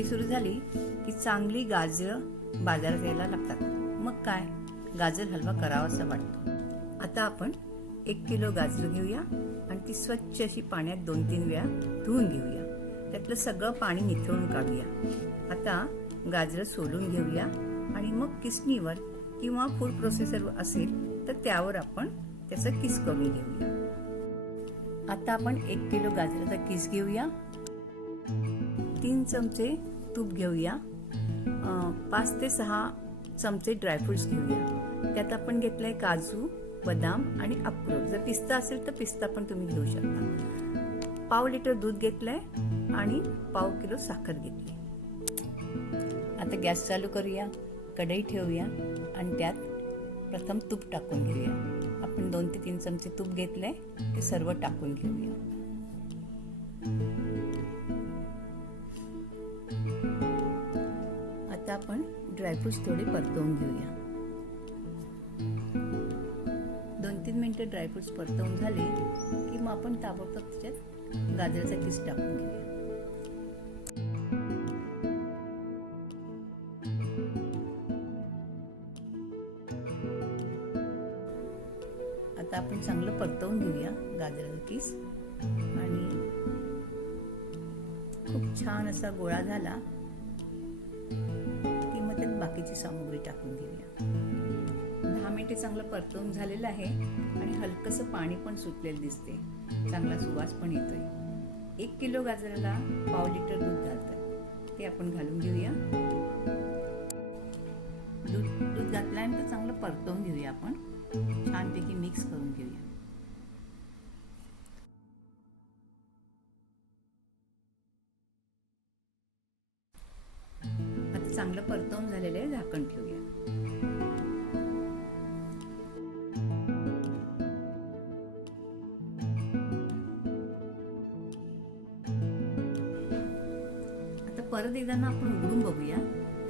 थंडी सुरू झाली की चांगली गाजरं बाजारात यायला लागतात. मग काय, गाजर हलवा करावासा वाटतो. आता आपण 1 किलो गाजरं घेऊया आणि ती स्वच्छ अशी पाण्यात 2-3 वेळा धुवून घेऊया. त्यातलं सगळं पाणी निथळून काढूया. आता गाजरं सोलून घेऊया आणि मग किसणीवर किंवा फूड प्रोसेसर असेल तर त्यावर आपण त्याचा किस करून घेऊया. आता आपण 1 किलो गाजराचा किस घेऊया. 3 चमचे तूप घेऊया. 5 ते 6 चमचे ड्रायफ्रुट्स घेऊया. त्यात आपण घेतलंय काजू, बदाम आणि अक्रोड. जर पिस्ता असेल तर पिस्ता पण तुम्ही घेऊ शकता. पाव लिटर दूध घेतलंय आणि पाव किलो साखर घेतली. आता गॅस चालू करूया. कढई ठेवूया आणि त्यात प्रथम तूप टाकून घेऊया. आपण 2 ते 3 चमचे तूप घेतलंय, ते सर्व टाकून घेऊया. आता आपण ड्रायफ्रुट्स थोडे परतवून घेऊया. 2-3 मिनिटं ड्रायफ्रुट्स परतवून झाले की मग आपण ताबडतोब त्याच्यात गाजराचा किस टाकून घेऊया. आता आपण चांगलं परतवून घेऊया गाजराचा किस आणि खूप छान असा गोळा झाला की मग त्यात बाकीची सामग्री टाकून घेऊया. 10 मिनिटे चांगलं परतवून झालेलं आहे आणि हलकसं पाणी पण सुटलेलं दिसते. चांगला सुवास पण येतोय. 1 किलो गाजराला पाव लिटर दूध घालतात, ते आपण घालून घेऊया. दूध घातल्यानंतर चांगलं परतवून घेऊया. आपण छानपैकी मिक्स करून घेऊया. आता चांगलं परतवून झालेलं आहे. झाकण ठेवूया. आता परत एकदा ना आपण उघडून बघूया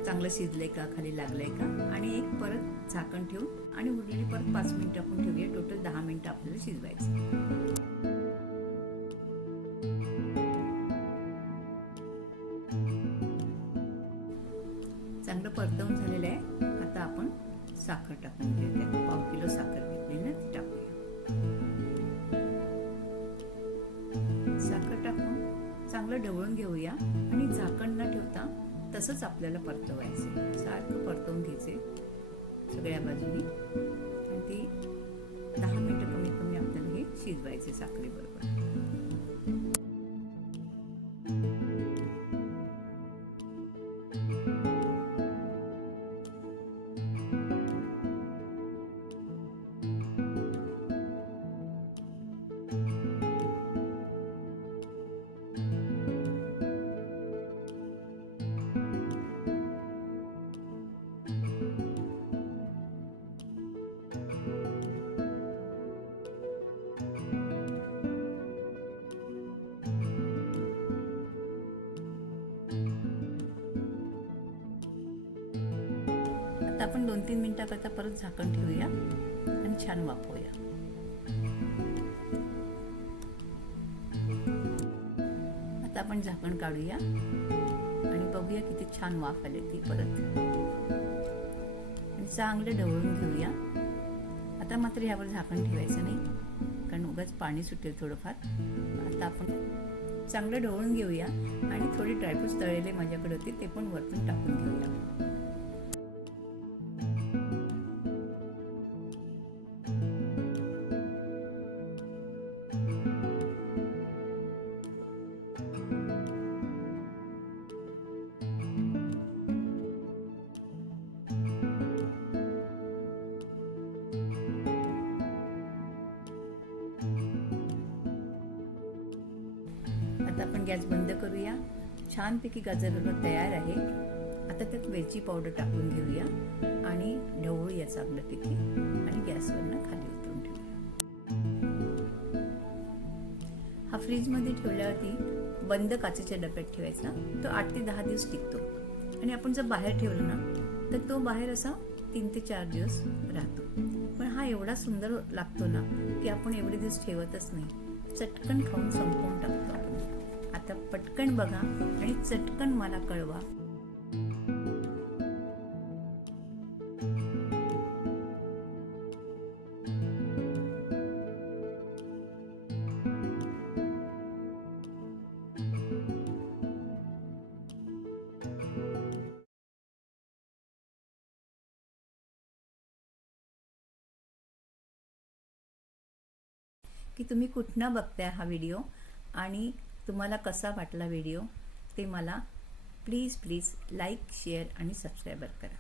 चांगलं शिजलंय का, खाली लागलंय का. आणि एक परत झाकण ठेवून आणि उरलेली परत 5 मिनिटं आपण ठेवूया. टोटल 10 मिनिटं आपल्याला शिजवायचं. चांगलं परतवून झालेलं आहे. आता आपण साखर टाकून घेऊया. पाव किलो साखर घेतली ना, ती टाकूया. साखर टाकून चांगलं ढवळून घेऊया आणि झाकण न ठेवता तसंच आपल्याला परतवायचे. सारखं परतवून घ्यायचे सगळ्या बाजूनी आणि ती 10 मिनिटं कमीत कमी आपल्याला हे शिजवायचे साखरेबरोबर. आता आपण 2-3 मिनिटाकरता परत झाकण ठेवूया आणि छान वाफवूया. आता आपण झाकण काढूया आणि बघूया किती छान वाफ आली ती परत. आणि चांगलं ढवळून घेऊया. आता मात्र यावर झाकण ठेवायचं नाही कारण उगाच पाणी सुटेल थोडंफार. आता आपण चांगलं ढवळून घेऊया आणि थोडे ड्रायफ्रुट्स तळलेले माझ्याकडे होते ते पण वरतून टाकून घेऊया. आता आपण गॅस बंद करूया. छानपैकी गाजर हलवा तयार आहे. आता त्यात वेलची पावडर टाकून घेऊया आणि ढवळूया चांगल्यापैकी आणि गॅसवरनं खाली उतरून ठेवूया. हा फ्रीजमध्ये ठेवल्यावरती बंद काचेच्या डब्यात ठेवायचा. तो 8 ते 10 दिवस टिकतो. आणि आपण जर बाहेर ठेवलं ना तर तो बाहेर असा 3 ते 4 दिवस राहतो. पण हा एवढा सुंदर लागतो ना की आपण एवढे दिवस ठेवतच नाही. चटकन खाऊन संपवून टाकतो आपण. आता आता पटकन बघा आणि चटकन मला कळवा. की तुम्ही कुठनं बघताय हा व्हिडिओ आणि तुम्हाला कसा वाटला व्हिडिओ ते मला प्लीज लाईक, शेअर आणि सबस्क्राईब करा.